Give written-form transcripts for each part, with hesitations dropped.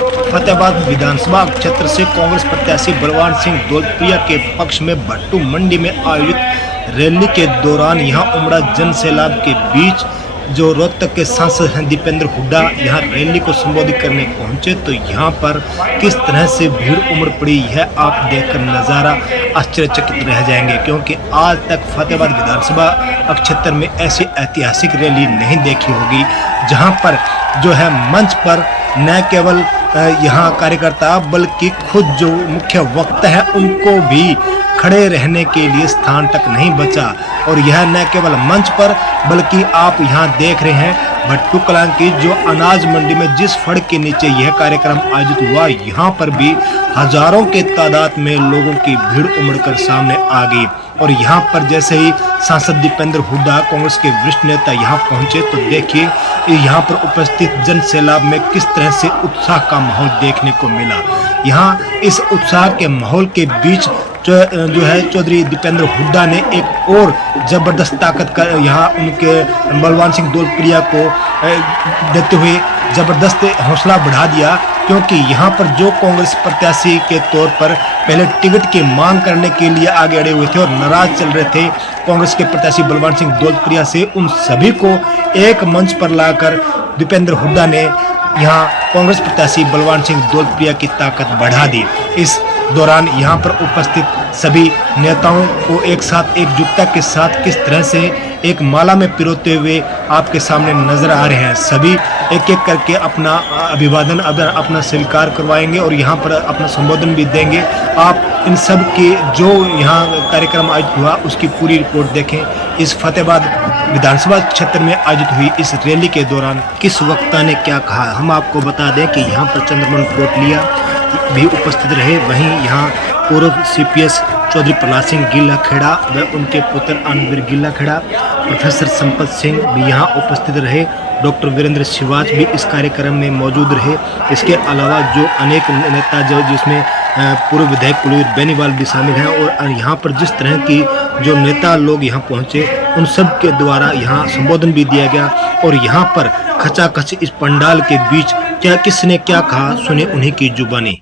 फतेहाबाद विधानसभा क्षेत्र से कांग्रेस प्रत्याशी बलवान सिंह दौलतप्रिया के पक्ष में भट्टू मंडी में आयोजित रैली के दौरान यहां उमड़ा जन सैलाब के बीच जो रोहतक के सांसद हैं दीपेंद्र हुड्डा यहां रैली को संबोधित करने पहुंचे तो यहां पर किस तरह से भीड़ उमड़ पड़ी है आप देखकर नज़ारा आश्चर्यचकित रह जाएंगे, क्योंकि आज तक फतेहाबाद विधानसभा क्षेत्र में ऐसी ऐतिहासिक रैली नहीं देखी होगी जहां पर जो है मंच पर न केवल यहाँ कार्यकर्ता बल्कि खुद जो मुख्य वक्ता है उनको भी खड़े रहने के लिए स्थान तक नहीं बचा। और यह न केवल मंच पर बल्कि आप यहाँ देख रहे हैं भट्टू कलां की जो अनाज मंडी में जिस फड़ के नीचे यह कार्यक्रम आयोजित हुआ, यहाँ पर भी हजारों के तादाद में लोगों की भीड़ उमड़कर सामने आ गई। और यहाँ पर जैसे ही सांसद दीपेंद्र हुड्डा कांग्रेस के वरिष्ठ नेता यहाँ पहुंचे तो देखिए यहाँ पर उपस्थित जन सैलाब में किस तरह से उत्साह का माहौल देखने को मिला। यहाँ इस उत्साह के माहौल के बीच जो है चौधरी दीपेंद्र हुड्डा ने एक और जबरदस्त ताकत का यहाँ उनके बलवान सिंह दौलतप्रिया को देते हुए जबरदस्त हौसला बढ़ा दिया, क्योंकि यहाँ पर जो कांग्रेस प्रत्याशी के तौर पर पहले टिकट की मांग करने के लिए आगे अड़े हुए थे और नाराज चल रहे थे कांग्रेस के प्रत्याशी बलवान सिंह दौलतप्रिया से, उन सभी को एक मंच पर लाकर दीपेंद्र हुड्डा ने यहाँ कांग्रेस प्रत्याशी बलवान सिंह दौलतप्रिया की ताकत बढ़ा दी। इस दौरान यहाँ पर उपस्थित सभी नेताओं को एक साथ एकजुटता के साथ किस तरह से एक माला में पिरोते हुए आपके सामने नजर आ रहे हैं। सभी एक एक करके अपना अभिवादन अपना स्वीकार करवाएंगे और यहाँ पर अपना संबोधन भी देंगे। आप इन सब की जो यहाँ कार्यक्रम आयोजित हुआ उसकी पूरी रिपोर्ट देखें। इस फतेहाबाद विधानसभा क्षेत्र में आयोजित हुई इस रैली के दौरान किस वक्ता ने क्या कहा, हम आपको बता दें कि यहाँ पर चंद्रमोहन कोटलिया भी उपस्थित रहे। वहीं यहाँ पूर्व सीपीएस चौधरी प्रहलाद सिंह गिल्ला खेड़ा व उनके पुत्र आनंदवीर गिल्ला खेड़ा, प्रोफेसर संपत सिंह भी यहाँ उपस्थित रहे। डॉक्टर वीरेंद्र शिवाज भी इस कार्यक्रम में मौजूद रहे। इसके अलावा जो अनेक नेता जो जिसमें पूर्व विधायक कुलवीर बेनीवाल भी शामिल हैं और यहाँ पर जिस तरह की जो नेता लोग यहाँ पहुँचे उन सब के द्वारा यहाँ संबोधन भी दिया गया। और यहाँ पर खचाखच इस पंडाल के बीच क्या किसने क्या कहा सुने उन्हीं की जुबानी।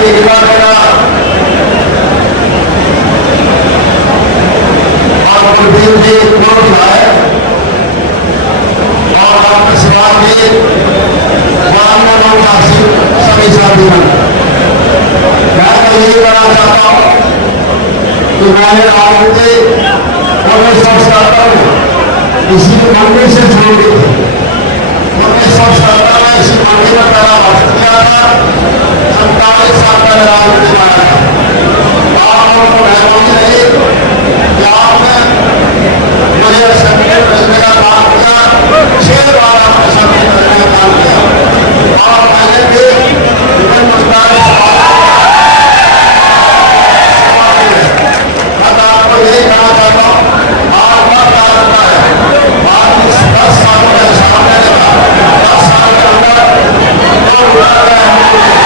एक बार मेरा और गुरदेव जी को बुलाए और डॉक्टर शिवाज जी मानव नौकाशी सभी साथियों, मैं तो यही कहना चाहता हूँ कि मैंने राजनीति 1977 में इसी मंडी से शुरू की थी। 1977 में इसी मंडी में पहला भाषण किया था। 47 साल पहले राजनीति में आया था। आप लोगों को मेहरबानी रही कि आपने मुझे संगठन करने का काम किया। 6 बार आपने संगठन करने का काम किया और मैंने भी विभिन्न मुस्कान यही कहना चाहता हूँ, आज वक्त आ चुका है। आज 10 सालों के सामने 10 साल के अंदर जो उड़ा रहे हैं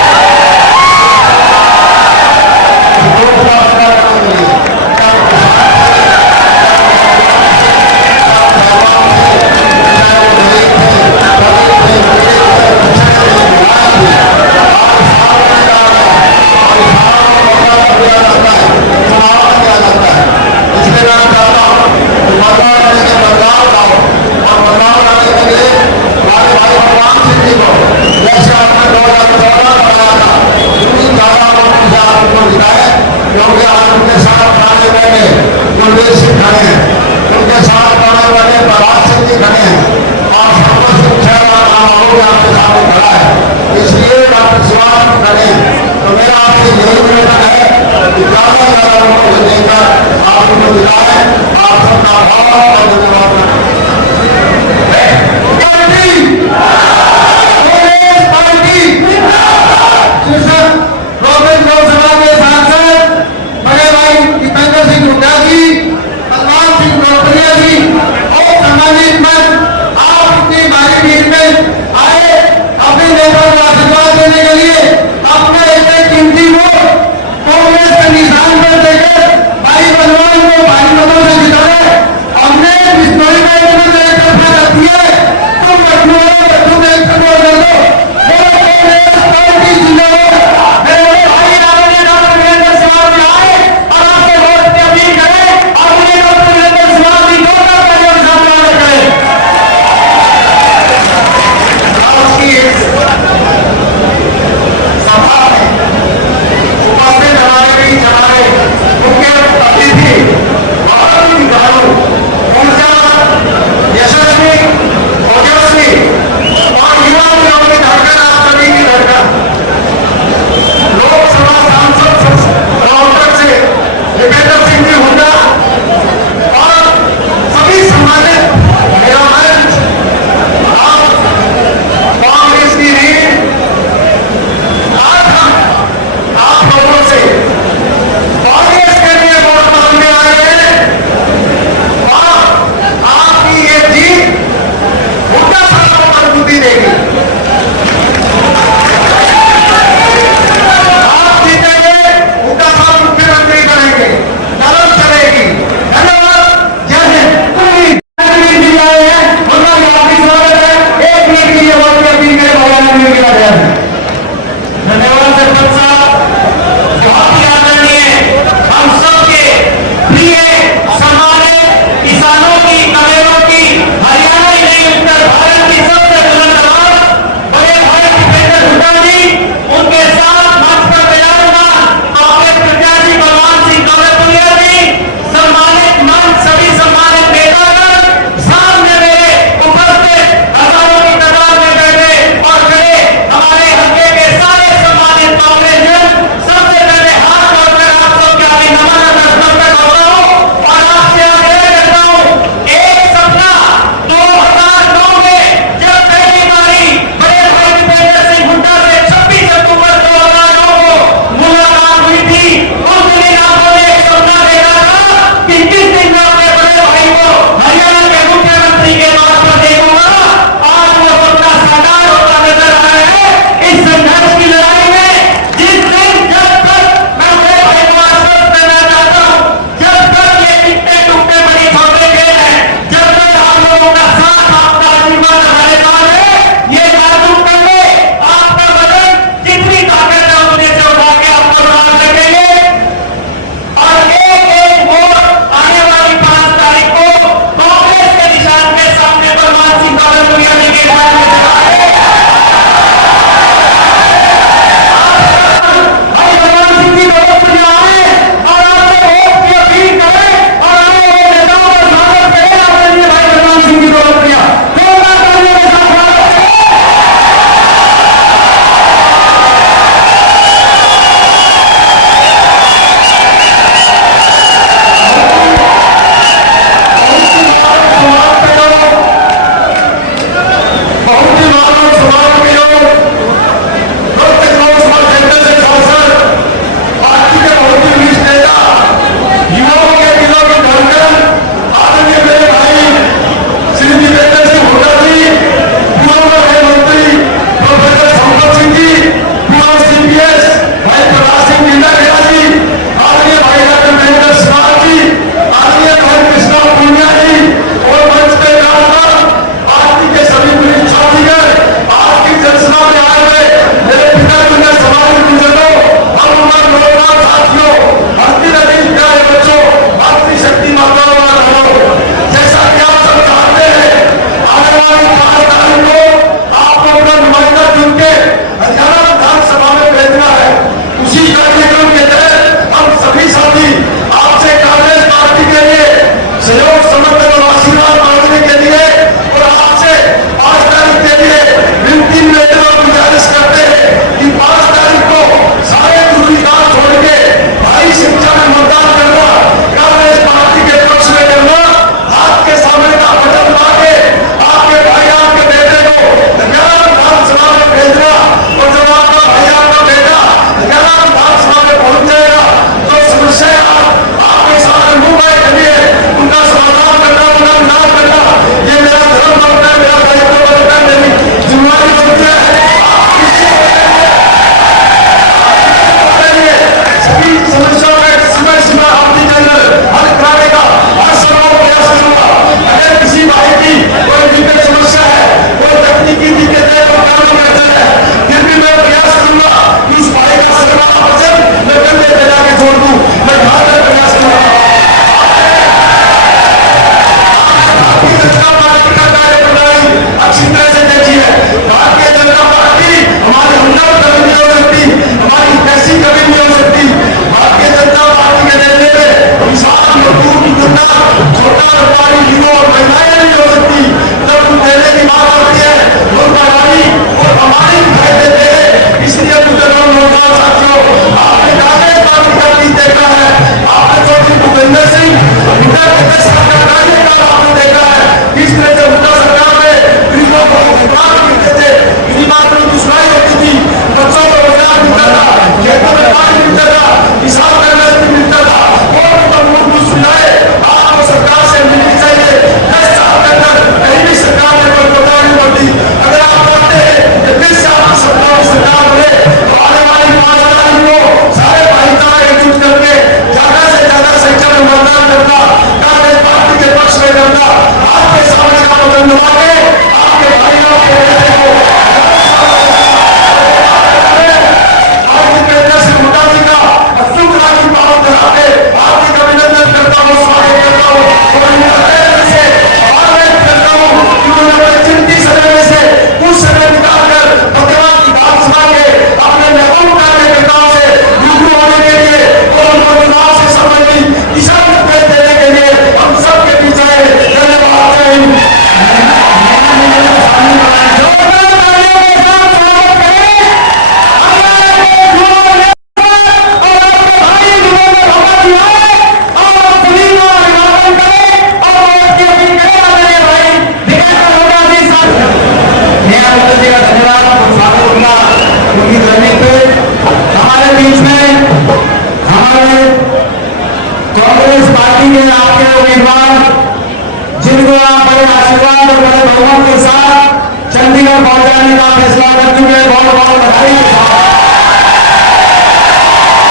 पहुंचाने का फैसला कर चुके हैं। बहुत बहुत बधाई के साथ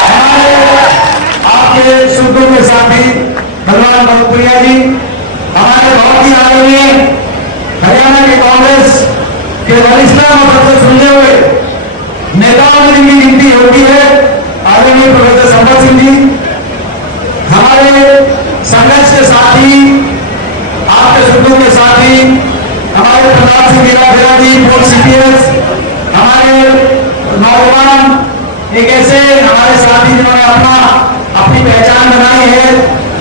हमारे आपके शब्दों के साथी बलवान भगतपुरिया जी, हमारे बहुत ही आदरणीय हरियाणा के कांग्रेस के वरिष्ठ और सुनने हुए नेताओं में जिनकी गिनती होती है, आदरणीय प्रोफेसर संपत सिंह जी, हमारे संघर्ष के साथी, आपके शब्दों के साथी हमारे प्रताप सिंह मीरा जी, पूर्व सीपीएस, हमारे नौजवान एक ऐसे हमारे साथी जिन्होंने अपनी पहचान बनाई है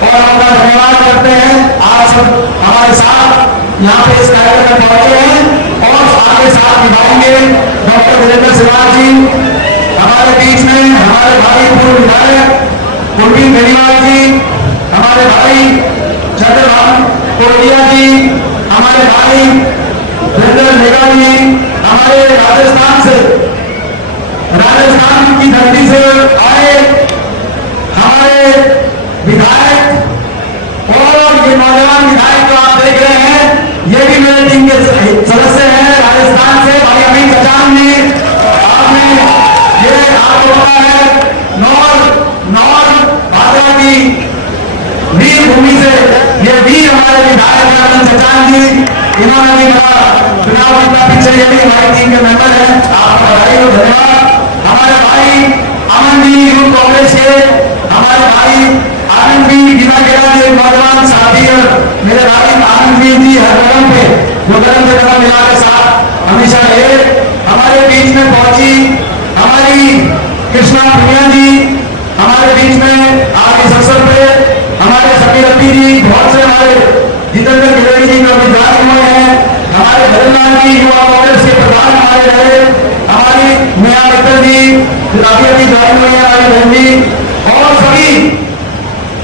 और अपना धन्यवाद करते हैं। आप सब हमारे साथ यहाँ पे इस कार्यक्रम में पहुंचे हैं और आगे साथ निभाएंगे। डॉक्टर वीरेंद्र सिवाल जी हमारे बीच में, हमारे भाई पूर्व विधायक कुलदीप बेनीवाल जी, हमारे भाई चंद्रभान कोटिया जी, हमारे भाई वीरेंद्र मेघा जी, हमारे राजस्थान की धरती से आए हमारे विधायक, और ये नौजवान विधायक जो आप देख रहे हैं ये भी मेरे टीम के सदस्य हैं राजस्थान से। भाई अमित कचान जी, आपने ये आपको पता है नौर भाजपा की वीर भूमि से ये वीर हमारे विधायक हैं अमित कचान जी, इन्होंने भी कहा चुनाव जीतना पीछे, ये भी हमारी टीम के मेंबर हैं। आपका बधाई और धन्यवाद। हमारे भाई अमन जी यूथ कांग्रेस के, हमारे भाई आनंद जी बिना गेरा जी नौजवान साथी और मेरे भाई आनंद जी हर कदम पे जो कदम से कदम मिला के साथ हमेशा रहे। हमारे बीच में पहुंची हमारी कृष्णा पुनिया जी, हमारे बीच में आज इस अवसर पे हमारे समीर रफी जी, बहुत से हमारे जितेंद्र गिलोई जी जो विधायक हुए हैं, हमारे भजनलाल जी युवा कांग्रेस के प्रधान हमारे रहे, हमारी नेहा मित्तल जी अभी अभी ज्वाइन हुई है, हमारी बहन जी, और सभी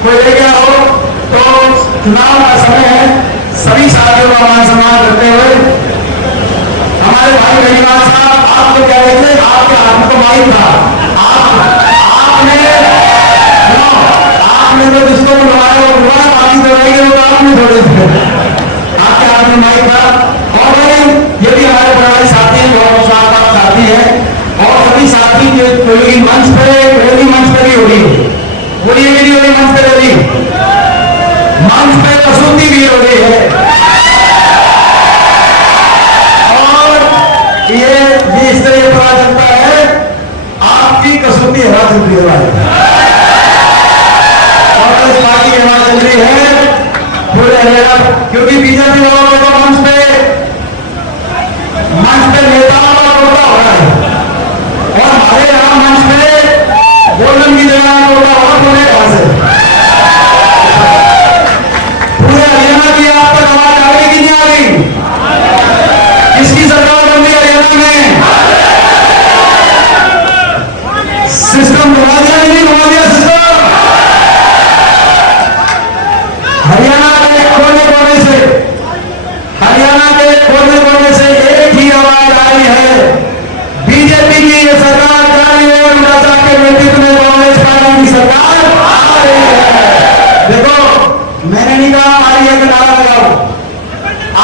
कोई ले गया हो तो चुनाव का समय है, सभी साथियों का मान सम्मान करते हुए हमारे भाई बेनीवाल साहब, आप तो कह रहे थे आपके हाथ में तो माइक था, आपने तो जिसको बुलाया वो बुला, बाकी तो रहेंगे वो तो आपने थोड़े थे, आपके हाथ में माइक था। और ये भी हमारे पुराने साथी हैं, बहुत साथी हैं, और सभी साथी के कोई मंच पे भी हो रही बोलिए मेरी होगी मंच पे रही, मंच पे कसूती भी हो रही है, और ये इस तरह पता चलता है आपकी कसूती हवा चल रही है, कांग्रेस पार्टी की हवा चल रही है पूरे हरियाणा, क्योंकि बीजेपी लोगों को मंच पे नेताओं का कोटा हो रहा है, और हमारे यहाँ मंच पे गोल्डन की जगह कोटा और होने कहां से? पूरे हरियाणा की आप तक आवाज आ रही कि नहीं आ रही? किसकी सरकार बन रही हरियाणा में? सिस्टम घुमा दिया नहीं घुमा दिया सिस्टम? हरियाणा के कोने कोने से एक ही आवाज आ रही है, बीजेपी की ये सरकार जा रही है, नड्डा के नेतृत्व में कांग्रेस पार्टी की सरकार आ रही है। देखो मैंने नहीं कहा हमारी एक नारा लगाओ,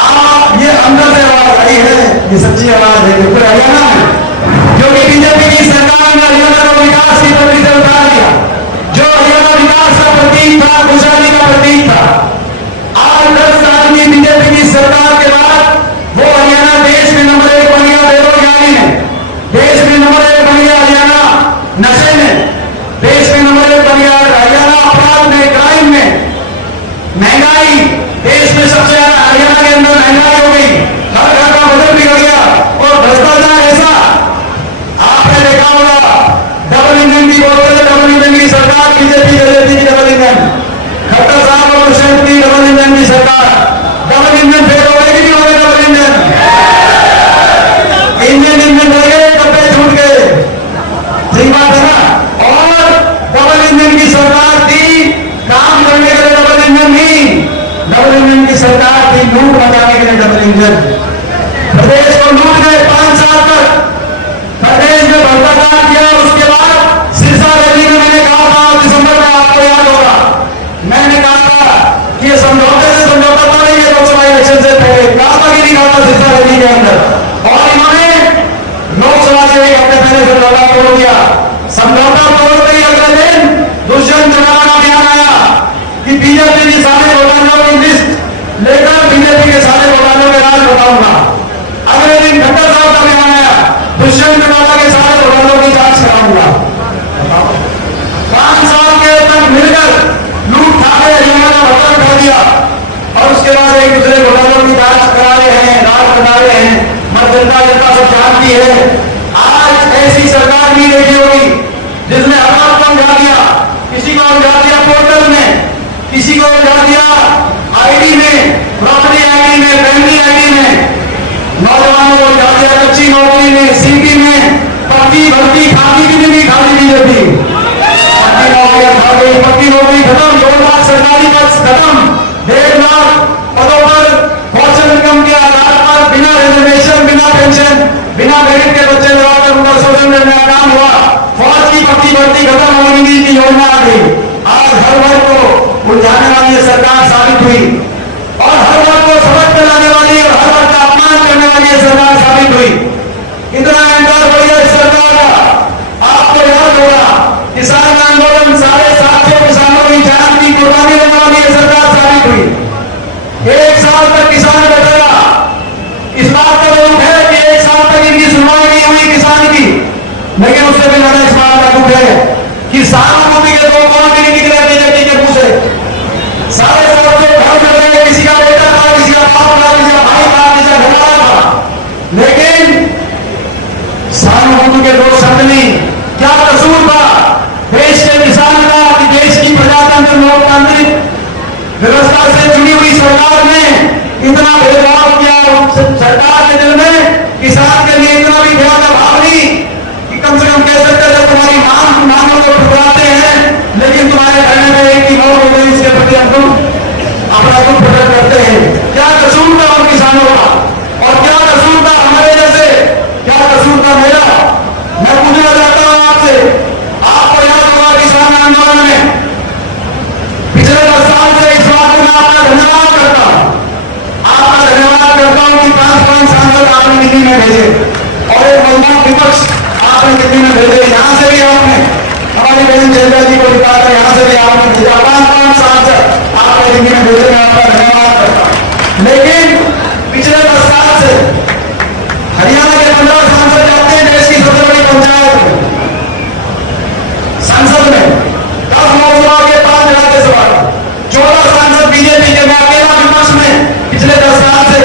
आप ये अंदर से आवाज आई है, ये सच्ची आवाज है पूरे हरियाणा में, क्योंकि बीजेपी की सरकार ने हरियाणा को विकास की पटरी से उठा दिया, जो हरियाणा विकास का प्रतीक था, खुशहाली का प्रतीक था। आज 10 साल की बीजेपी की सरकार के बाद वो हरियाणा देश में नंबर 1 बन गया बेरोजगारी में, देश में नंबर 1 बन गया हरियाणा नशे में, देश में नंबर 1 बन गया हरियाणा अपराध में, क्राइम में, महंगाई देश में सबसे ज्यादा हरियाणा के अंदर महंगाई हो गई, घर घर का बजट बिगड़ गया, और भ्रष्टाचार ऐसा आपने देखा होगा, डबल इंजन की बोलते थे, डबल इंजन की सरकार बीजेपी दे देती थी, डबल इंजन खट्टर साहब और दुष्यंत की डबल इंजन की सरकार, डबल इंजन फेल हो गए कि नहीं हो गए? डबल इंजन रह गए, डब्बे छूट गए, सही बात है ना? और डबल इंजन की सरकार थी काम करने के लिए, डबल इंजन नहीं, डबल इंजन की सरकार थी लूट मचाने के लिए, डबल इंजन प्रदेश को लूट गए 5 साल तक, प्रदेश में भ्रष्टाचार किया। उसके बाद सिरसा रैली में मैंने कहा था दिसंबर में, आपको याद होगा, मैंने कहा था कि ये समझौता तो नहीं है, लोकसभा इलेक्शन से पहले कहा था कि नहीं कहा था सिरसा रैली के अंदर, और इन्होंने सरकारी नौकरी में, सीटी में पक्की भर्ती खाती की नहीं खाती बीजेपी। पक्की नौकरियां खा गई, पक्की नौकरी खत्म, 2 लाख सरकारी पद खत्म, 1.5 लाख पदों पर कौशल इनकम के आधार पर बिना रिजर्वेशन, बिना पेंशन, बिना मेरिट के बच्चे लगाकर उनका शोषण में नाकाम हुआ। फौज की पक्की भर्ती खत्म, अग्निवीर की योजना आ गई। आज हर वर्ग को उलझाने वाली ये सरकार साबित हुई और हर वर्ग को सबक दिलाने वाली और हर वर्ग का अपमान करने वाली ये सरकार साबित हुई। इतना अहंकार बढ़िया इस सरकार का। आपको याद होगा किसान आंदोलन, 750 किसानों की जान की कुर्बानी देने वाली ये सरकार साबित हुई। 1 साल तक किसान बैठा रहा। इस बात का दुख है कि 1 साल तक इनकी सुनवाई नहीं हुई किसान की, लेकिन उससे भी ज्यादा इस बात का दुख है कि सहानुभूति के 2 कौन भी नहीं निकले बीजेपी के मुंह से। 750 घर में रहे, किसी का बेटा था, किसी का बाप था, किसी का भाई था, किसी का घरवाला था, लेकिन सहानुभूति के 2 शब्द नहीं। क्या कसूर था देश के किसान का कि देश की प्रजातंत्र लोकतांत्रिक व्यवस्था से जुड़ी हुई सरकार ने इतना भेदभाव किया। सरकार के दिल में किसान के लिए इतना भी ध्यान अभाव नहीं कि कम से कम कह सकते हैं तुम्हारी मांगों को ठुकराते हैं, लेकिन तुम्हारे घर में एक की मौत हो गई, इसके प्रति हम अपना दुख प्रकट करते हैं। क्या कसूर था उन किसानों का और क्या कसूर था हमारे जैसे, क्या कसूर था मेरा? मैं पूछना चाहता हूं आपसे। आपको याद होगा किसान आंदोलन में पिछले 10 साल से इस बात में आपका धन्यवाद करता हूं, आपका धन्यवाद करता हूं कि 5 सांसद आपने दिल्ली में भेजे और एक मजबूत विपक्ष आपने दिल्ली में भेजे। यहां से भी आपने हमारी बहन जयदा जी को दिखाकर यहां से भी आपने भेजा। 5 सांसद आपने दिल्ली में भेजे, मैं आपका धन्यवाद करता हूं। लेकिन पिछले 10 साल से हरियाणा के 15 सांसद जाते हैं देश की सबसे बड़ी पंचायत में, संसद में 10 लोकसभा के 5 राज्यसभा के 14 सांसद बीजेपी के। मैं अकेला विपक्ष में पिछले 10 साल से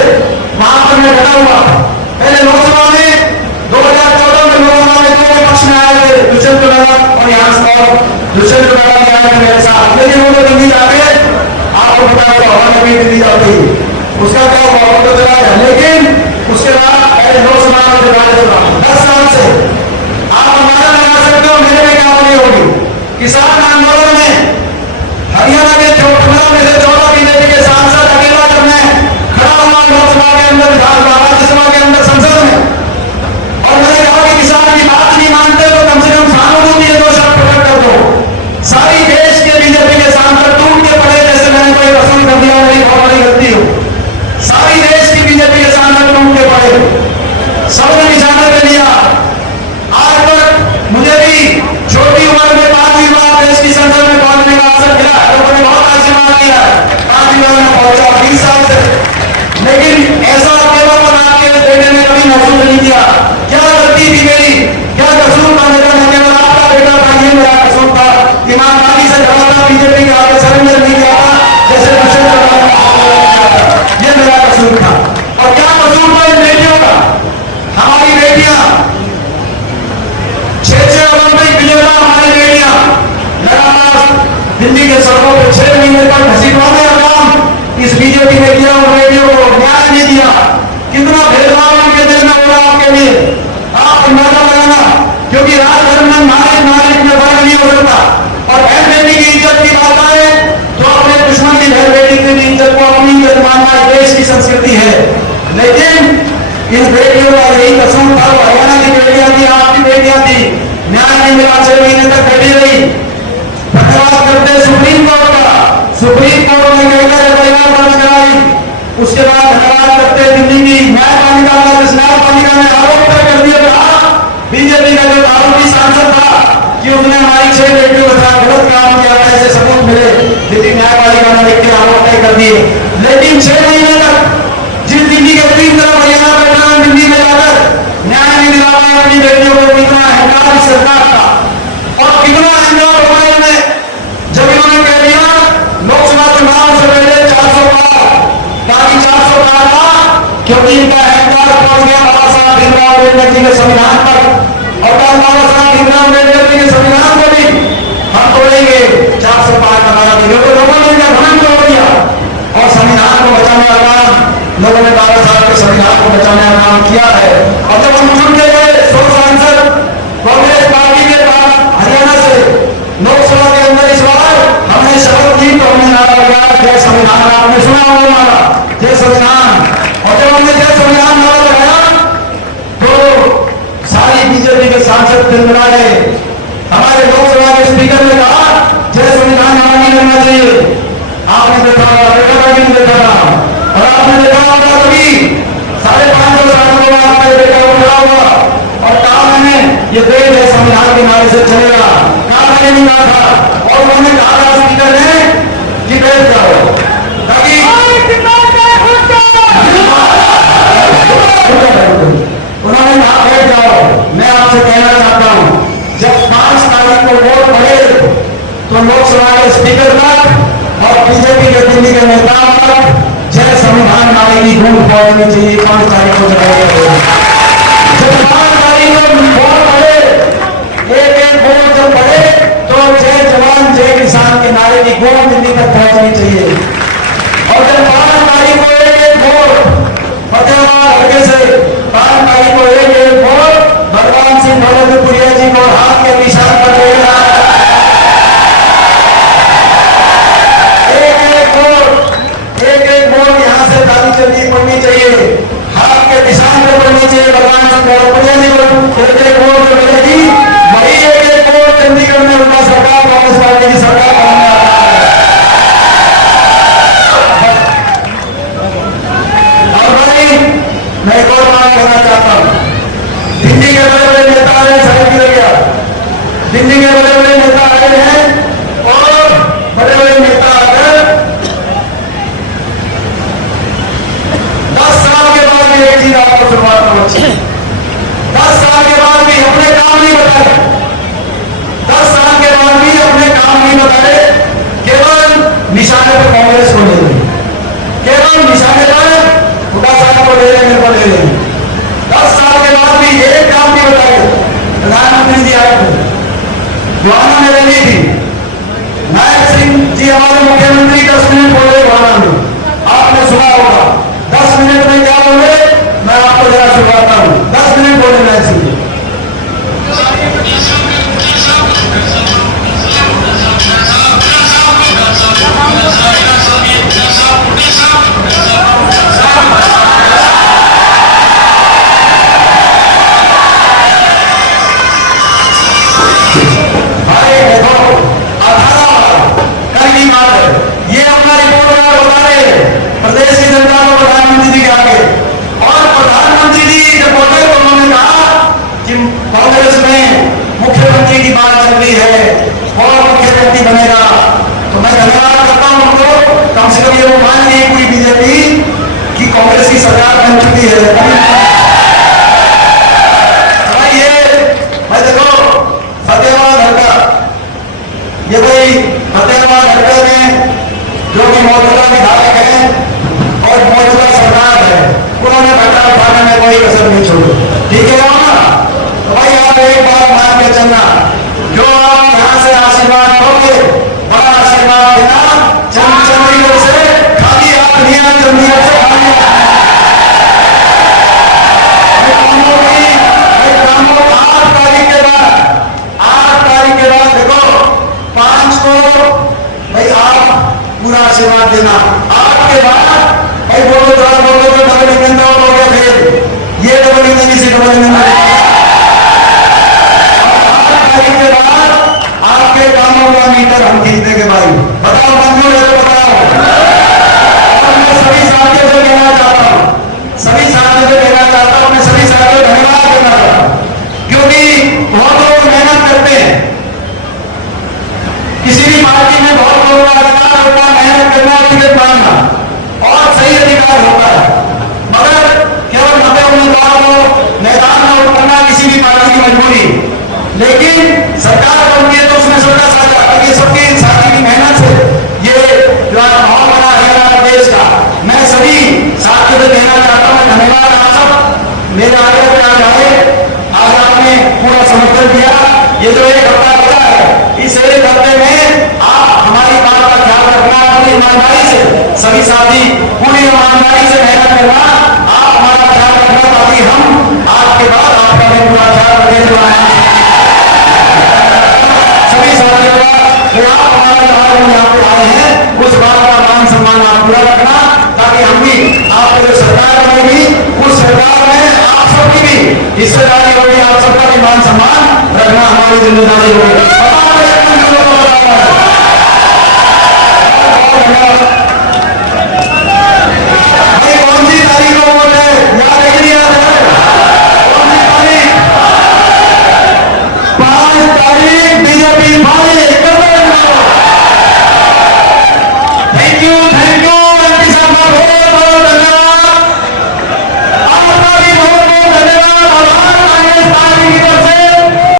वहां पर मैं खड़ा हुआ। पहले लोकसभा में 2014 में लोकसभा में 2 विपक्ष में आए थे, दुष्यंत चौटाला और यहाँ दुष्यंत चौटाला आए थे मेरे साथ, लेकिन वो तो दिल्ली जाते आपको पता होगा, हमारे भी दिल्ली जाती उसका क्या हुआ तो चला गया। लेकिन उसके बाद पहले लोकसभा में राज्यसभा 10 साल से आप अंदाजा लगा सकते हो मेरे में क्या बनी होगी। किसान आंदोलन में हरियाणा के 15 में से 14 बीजेपी के सांसद अकेला जब मैं खड़ा हुआ लोकसभा के अंदर, राज्यसभा के अंदर, संसद में, और मैंने कहा कि किसान की बात नहीं मानते तो कम से कम सहानुभूति के 2 शब्द प्रकट कर दो। सारी देश के बीजेपी के सांसद टूट के पड़े जैसे मैंने कोई रसूल कर दिया, मेरी बहुत बड़ी गलती हो। सारी देश की बीजेपी के सांसद टूट के पड़े, सबने निशाने पे लिया। आज तक मुझे भी छोटी उम्र में 5वीं बार देश की संसद में पहुंचने का अवसर मिला है, लोगों ने बहुत आशीर्वाद दिया है, 5वीं बार में पहुंचा 20 साल से, लेकिन ऐसा अकेलापन आपके बेटे ने कभी महसूस नहीं किया। क्या गलती थी मेरी, क्या कसूर था मेरा? मैं केवल आपका बेटा था, ये मेरा कसूर था। ईमानदारी से खड़ा था, बीजेपी के आगे सरेंडर नहीं किया था जैसे ये मेरा कसूर था। और क्या कसूर था इन बेटियों का? हमारी बेटियां 6 ओलंपिक विजेता, हमारी बेटियां लगातार दिल्ली के सड़कों पर 6 महीने तक घसीटवाने का काम इस बीजेपी ने किया और बेटियों को न्याय नहीं दिया। कितना भेदभाव उनके दिल में हो रहा आपके लिए आप अंदाजा लगाना, क्योंकि राजधर्म में नागरिक में वर्ग नहीं हो सकता। और बहन बेटी की इज्जत की बात आए तो अपने दुश्मन की बहन बेटी की इज्जत को अपनी इज्जत मानना देश की संस्कृति है। लेकिन इन बेटियों का यही कसूर था। हरियाणा की बेटियां थी, आपकी बेटियां थी, न्याय नहीं मिला, 6 महीने तक बैठी रही। धन्यवाद करते सुप्रीम कोर्ट का, सुप्रीम कोर्ट ने कहकर परिवार दर्ज कराई। उसके बाद धन्यवाद करते दिल्ली की न्यायपालिका का, जिस न्यायपालिका ने आरोप तय कर दिया था बीजेपी का जो आरोपी सांसद था कि उसने हमारी 6 बेटियों के साथ गलत काम किया, ऐसे सबूत मिले, दिल्ली न्यायपालिका ने लिख के आरोप तय कर दिए। लेकिन 6 महीने तक जिस दिल्ली के 3 तरफ हरियाणा बैठा दिल्ली में जाकर न्याय नहीं दिला पाया अपनी बेटियों को, कितना अहंकार सरकार का और कितना अहंकार हुआ इन्हें जब इन्होंने कह दिया लोकसभा चुनाव से पहले 400 पार, ताकि 400 पार था क्योंकि इनका अहंकार पहुंच गया बाबा साहब भीमराव अम्बेडकर जी के संविधान पर। और बाबा साहब भीमराव अम्बेडकर जी के संविधान को भी हम तोड़ेंगे, 400 पार का नारा दिया तो लोगों ने इनका भ्रम तोड़ दिया और संविधान को बचाने का काम लोगों ने बाबा साहब के संविधान को बचाने का काम किया है। और जब हम मैंने नहीं कहा था, और उन्होंने कहा था स्पीकर ने कि बैठ जाओ, ताकि उन्होंने कहा बैठ जाओ। मैं आपसे कहना चाहता हूं, जब 5 तारीख को वोट पड़े तो लोकसभा के स्पीकर तक और बीजेपी के दिल्ली के नेताओं तक जय संविधान नारे की गूंज पहुंचनी चाहिए। 5 तारीख को जब 5 तारीख को वोट पड़े, एक एक वोट जब पड़े तो जय जवान जय किसान के नारे की गूंज दिल्ली तक पहुंचनी चाहिए। और जब 5 तारीख को एक एक वोट फतेहाबाद हल्के से 5 तारीख को एक एक वोट भगवान सिंह दौलतपुरिया जी को हाथ के निशान पर देगा। एक एक वोट यहां से ताली चलनी पड़नी चाहिए, हाथ के निशान पर पड़नी चाहिए। भगवान सिंह दौलतपुरिया जी को एक एक वोट जो मिलेगी, वही एक एक वोट चंडीगढ़ में उनका सरकार कांग्रेस पार्टी की सरकार बनने आ रहा है। और भाई मैं एक और बात कहना चाहता हूं, दिल्ली के बड़े बड़े नेता आए, साहब गिर गया, दिल्ली के बड़े बड़े नेता आए हैं और बड़े बड़े नेता आकर 10 साल के बाद भी एक चीज आपको शुरुआत में अच्छी, 10 साल के बाद भी अपने काम नहीं बताए, 10 साल के बाद भी अपने काम नहीं बताए, केवल निशाने पर कांग्रेस को ले रहे, केवल निशाने पर खुदा साहब को ले रहे, मेरे को ले रहे। 10 साल के बाद भी एक काम नहीं बताए। प्रधानमंत्री जी आए थे, गुआना में रैली थी, नायक सिंह जी हमारे मुख्यमंत्री 10 मिनट बोले गुआना में, आपने सुना होगा। 10 मिनट में क्या बोले, मैं आपको जरा सुनाता हूं। 10 मिनट बोले नायक सिंह जी। प्रदेश की जनता को प्रधानमंत्री जी के आगे, और प्रधानमंत्री जी जब बोले तो उन्होंने कहा कि कांग्रेस में मुख्यमंत्री की बात चल रही है और मुख्यमंत्री बनेगा। तो मैं धन्यवाद करता हूं उनको, कम से कम ये वो मान ली पूरी बीजेपी की कांग्रेस की सरकार बन चुकी है। ये मैं देखो फतेहाबाद हल्का, ये भाई फतेहाबाद हल्के में जो कि मौजूदा विधायक हैं और मौजूदा सरकार है, उन्होंने घाटा उठाने में कोई कसर नहीं छोड़ी। ठीक है ना? तो भाई आप एक बात मान के चलना, जो आप यहां से आशीर्वाद दोगे, बड़ा आशीर्वाद देना, चंडीगढ़ से खाली आप नहीं, चंडीगढ़ से खाली कामों 8 तारीख के बाद, 8 तारीख के बाद देखो 5 को भाई आप पूरा आशीर्वाद देना। आपके बाद भाई बोलो तो डबल इंजन तो हो गया, फिर ये डबल इंजन से डबल इंजन। 8 तारीख के बाद आपके कामों का मीटर हम खींच देंगे भाई। बताओ मंजूर है तो बताओ। और मैं सभी साथियों से कहना चाहता हूँ, सभी साथियों से कहना चाहता हूँ, मैं सभी साथियों को धन्यवाद देना चाहता हूँ, क्योंकि बहुत लोग मेहनत करते हैं। किसी भी पार्टी में बहुत लोगों का अधिकार होता है मेहनत करना, टिकट मांगना, और सही अधिकार होता है, मगर केवल मते उम्मीदवार को मैदान में उतरना किसी भी पार्टी की मजबूरी। लेकिन सरकार बनती है तो उसमें सबका साथ आता है, सबकी साथी की मेहनत से ये जो माहौल बना है देश का। मैं सभी साथियों से कहना चाहता हूँ धन्यवाद। आप सब मेरे आगे पे आ जाए, आज आपने पूरा समर्थन दिया। ये जो 1 हफ्ता बचा है, इस 1 हफ्ते में आप हमारी बात का ख्याल रखना, पूरी ईमानदारी से, सभी साथी पूरी ईमानदारी से मेहनत करना, आप हमारा ख्याल रखना, ताकि हम आपके बाद आपका भी पूरा ख्याल रखें। सभी साथियों का आप हमारे यहाँ पे आए हैं, उस बात का मान सम्मान आप पूरा रखना, ताकि हम भी आपकी जो सरकार बनेगी उस सरकार में आप सबकी भी हिस्सेदारी होगी, आप सबका भी मान सम्मान रखना हमारी जिम्मेदारी होगी। भाई कौन सी तारीख को वोट है, याद है कि नहीं याद है? कौन सी तारीख? 5 तारीख बीजेपी थैंक यू